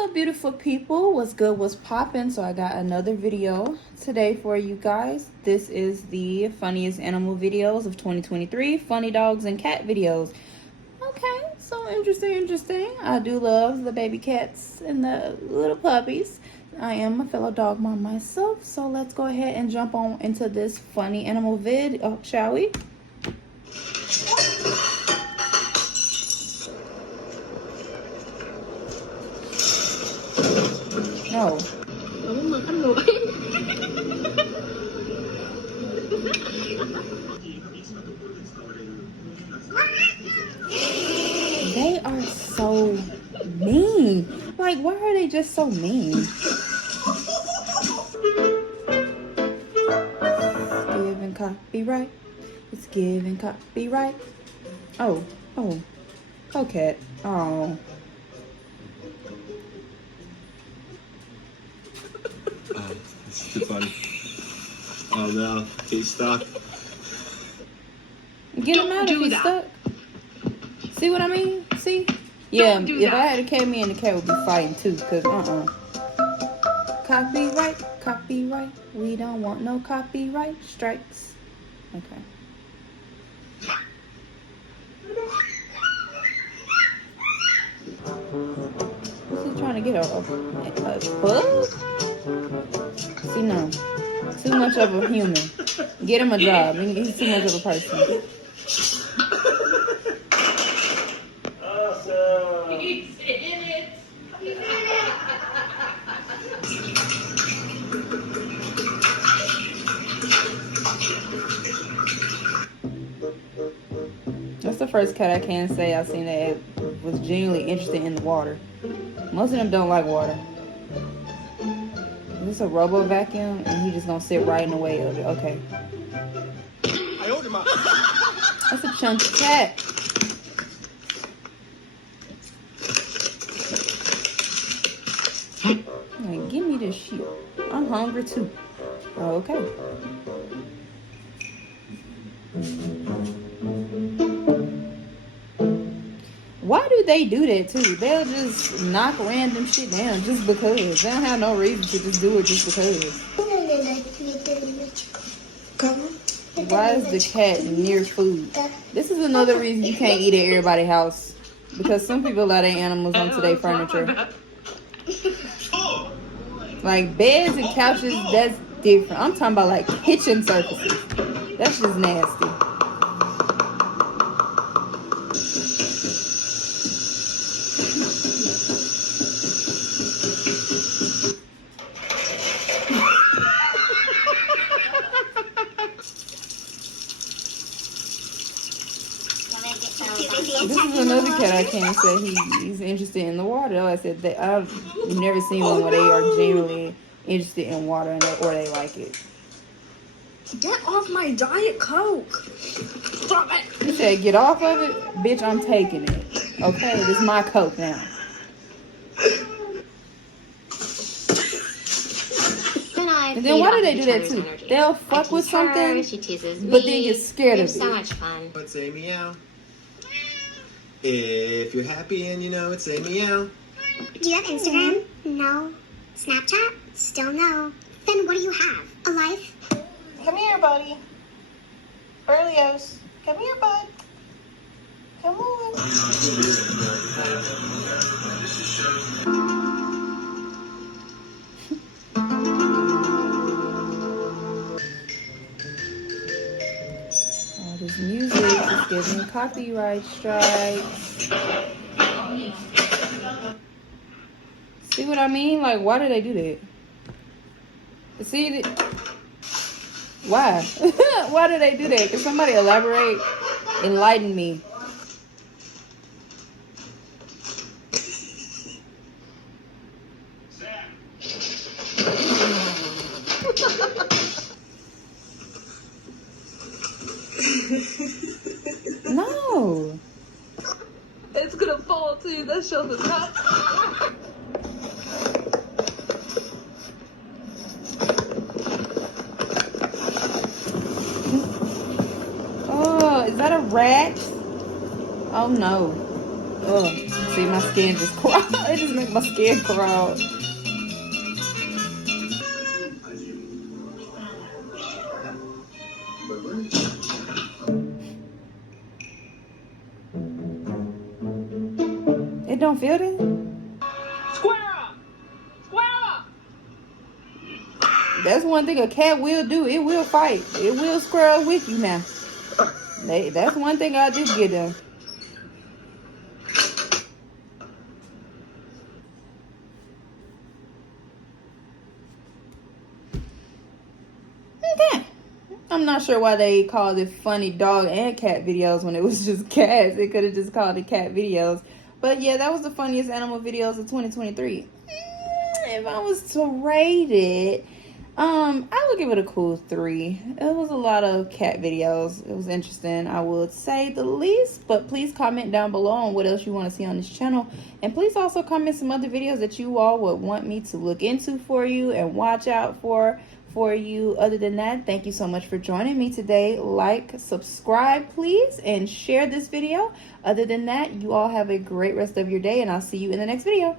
Hello beautiful people, what's good, what's poppin'? So I got another video today for you guys. This is the funniest animal videos of 2023, funny dogs and cat videos. Okay, so interesting. I do love the baby cats and the little puppies. I am a fellow dog mom myself, so let's go ahead and jump on into this funny animal vid, shall we? No. They are so mean. Like, why are they just so mean? It's giving copyright. It's giving copyright. Oh. Okay. Oh. It's too funny. Oh no, he's stuck. Get him out if he's stuck. See what I mean? See? Yeah, if I had a cat, me and the cat would be fighting too, because Copyright. We don't want no copyright strikes. Okay. What's he trying to get a bug? See, no. Too much of a human. Get him a job. He's too much of a person. He's in it. That's the first cat I can say I've seen that was genuinely interested in the water. Most of them don't like water. Is this a robo vacuum? And he just gonna sit right in the way of it. Okay. That's a chunky cat. Like, give me this shit. I'm hungry too. Okay. Why do they do that too? They'll just knock random shit down just because. They don't have no reason to just do it just because. Why is the cat near food? This is another reason you can't eat at everybody's house. Because some people allow their animals onto their furniture. Like beds and couches, that's different. I'm talking about like kitchen surfaces. That's just nasty. This is another cat I can't say he's interested in the water. Like I said, I've never seen one where they are genuinely interested in water or they like it. Get off my Diet Coke. Stop it. He said, get off of it? Bitch, I'm taking it. Okay, this is my Coke now. And then why do they do that too? They'll fuck with something, but then get scared of it. So much fun. Let's say meow. If you're happy and you know it, say meow. Do you have Instagram? No. Snapchat? Still no. Then what do you have? A life? Come here, buddy. Berlioz. Come here, bud. Come on. All this music is giving copyright strikes. See what I mean? Like, why do they do that? See, why? Why do they do that? Can somebody elaborate? Enlighten me. No. It's gonna fall too. That shows the top. Oh, is that a rat? Oh no. Oh, See, my skin just crawl. It just make my skin crawl. It don't feel it? That's one thing a cat will do. It will fight. It will square up with you now. That's one thing I did get them. Okay. I'm not sure why they called it funny dog and cat videos when it was just cats. They could have just called it cat videos. But yeah, that was the funniest animal videos of 2023. If I was to rate it, I would give it a cool 3. It was a lot of cat videos. It was interesting, I would say the least. But please comment down below on what else you want to see on this channel. And please also comment some other videos that you all would want me to look into for you and watch out for you. Other than that, thank you so much for joining me today. Like, subscribe, please, and share this video. Other than that, you all have a great rest of your day, and I'll see you in the next video.